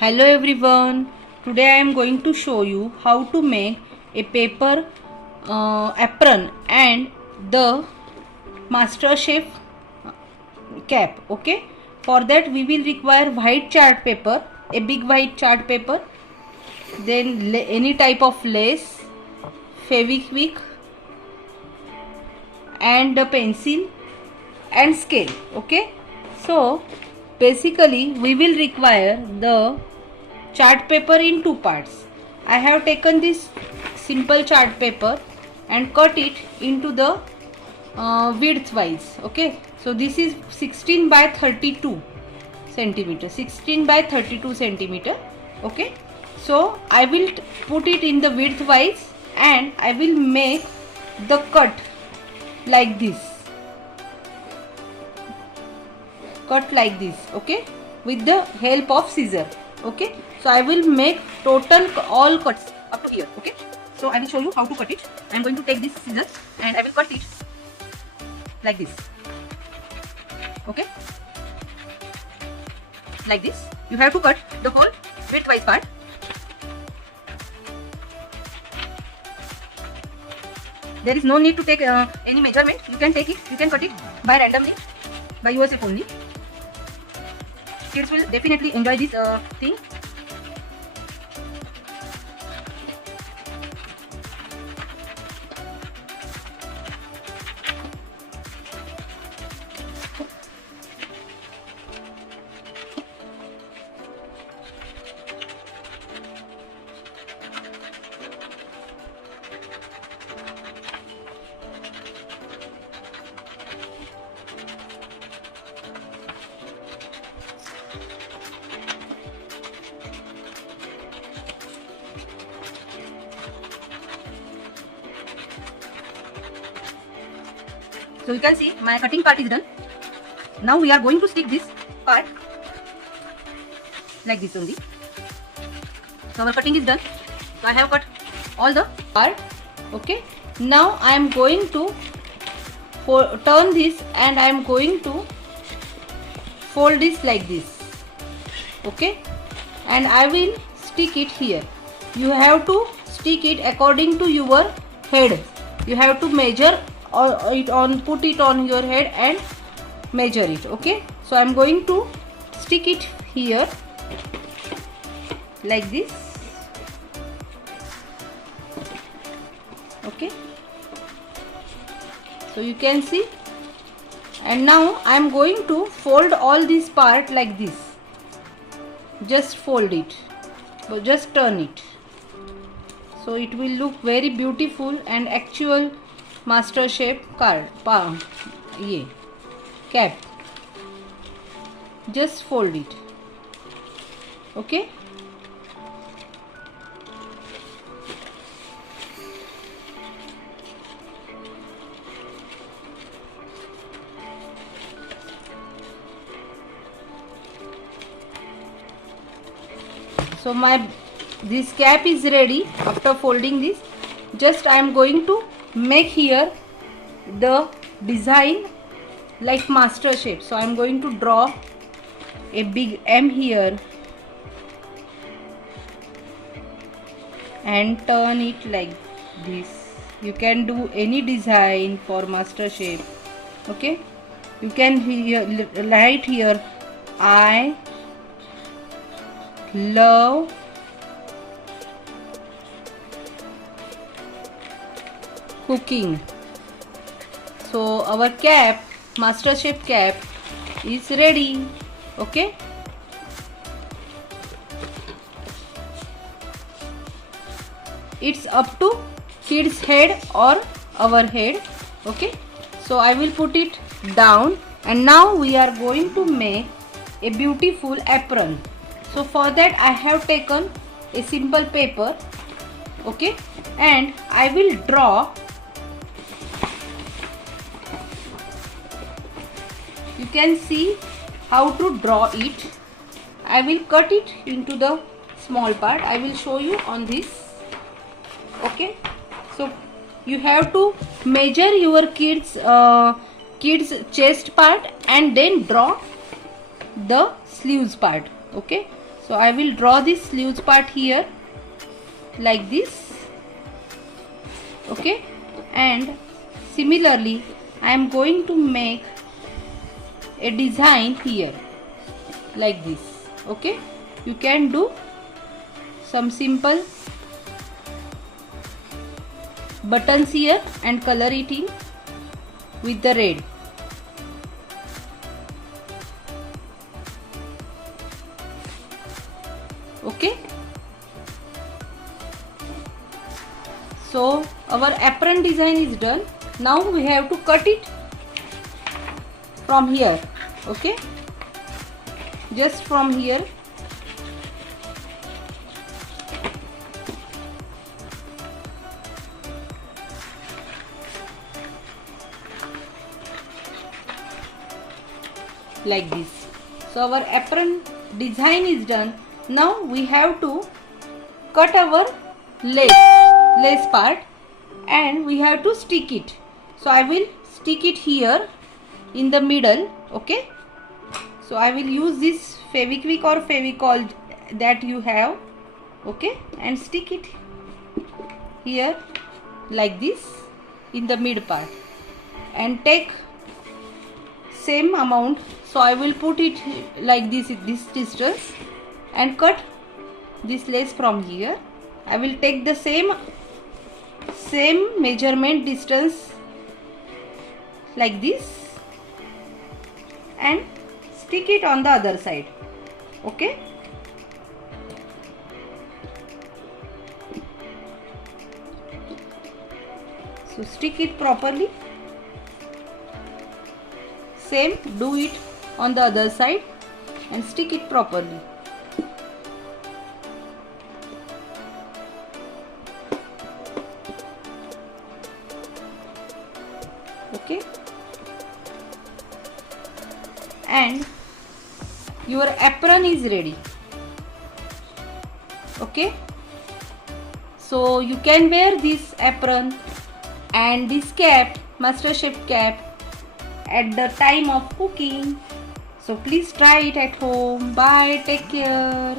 Hello everyone. Today I am going to show you how to make a paper apron and the master chef cap. Okay, for that we will require white chart paper, a big white chart paper, then any type of lace, feviquick and a pencil and scale. Okay, so basically we will require the chart paper in two parts. I have taken this simple chart paper and cut it into the width wise. Okay, so this is 16 by 32 centimeter, 16 by 32 centimeter. Okay, so I will put it in the width wise and I will make the cut like this, okay, with the help of scissor. Okay, so I will make total all cuts up to here. Okay, so I will show you how to cut it. I am going to take this scissors and I will cut it like this. Okay, like this. You have to cut the whole widthwise part. There is no need to take any measurement. You can take it, you can cut it by randomly, by yourself only. Kids will definitely enjoy this thing. So you can see my cutting part is done. Now we are going to stick this part like this only. So our cutting is done. So I have cut all the part. Okay. Now I am going to turn this and I am going to fold this like this. Okay. And I will stick it here. You have to stick it according to your head. You have to measure put it on your head and measure it. Okay, so I am going to stick it here like this. Okay, so you can see, and now I am going to fold all this part like this. Just fold it, so just turn it, so it will look very beautiful and actual master chef cap. Just fold it. Okay, so this cap is ready. After folding this, just I am going to make here the design like master chef. So I am going to draw a big M here and turn it like this. You can do any design for master chef. Okay, you can write here, I love cooking. So our cap, master chef cap, is ready. Okay, it's up to kid's head or our head. Okay, so I will put it down and now we are going to make a beautiful apron. So for that I have taken a simple paper. Okay, and I will draw. You can see how to draw it. I will cut it into the small part. I will show you on this. Okay, so you have to measure your kids chest part and then draw the sleeves part. Okay, So I will draw this sleeves part here like this. Okay, and similarly I am going to make a design here like this. Okay, you can do some simple buttons here and color it in with the red. Okay, so our apron design is done. Now we have to cut it from here. Okay, just from here. Like this. So our apron design is done. Now we have to cut our lace part and we have to stick it. So I will stick it here in the middle. Okay, so I will use this Fevikwik or Fevicol that you have. Okay, and stick it here like this in the mid part and take same amount. So I will put it like this distance and cut this lace from here. I will take the same measurement distance like this and stick it on the other side. Okay, so stick it properly. Same, do it on the other side and stick it properly. Okay, and your apron is ready. Okay, so you can wear this apron and this cap, master chef cap, at the time of cooking. So please try it at home. Bye, take care.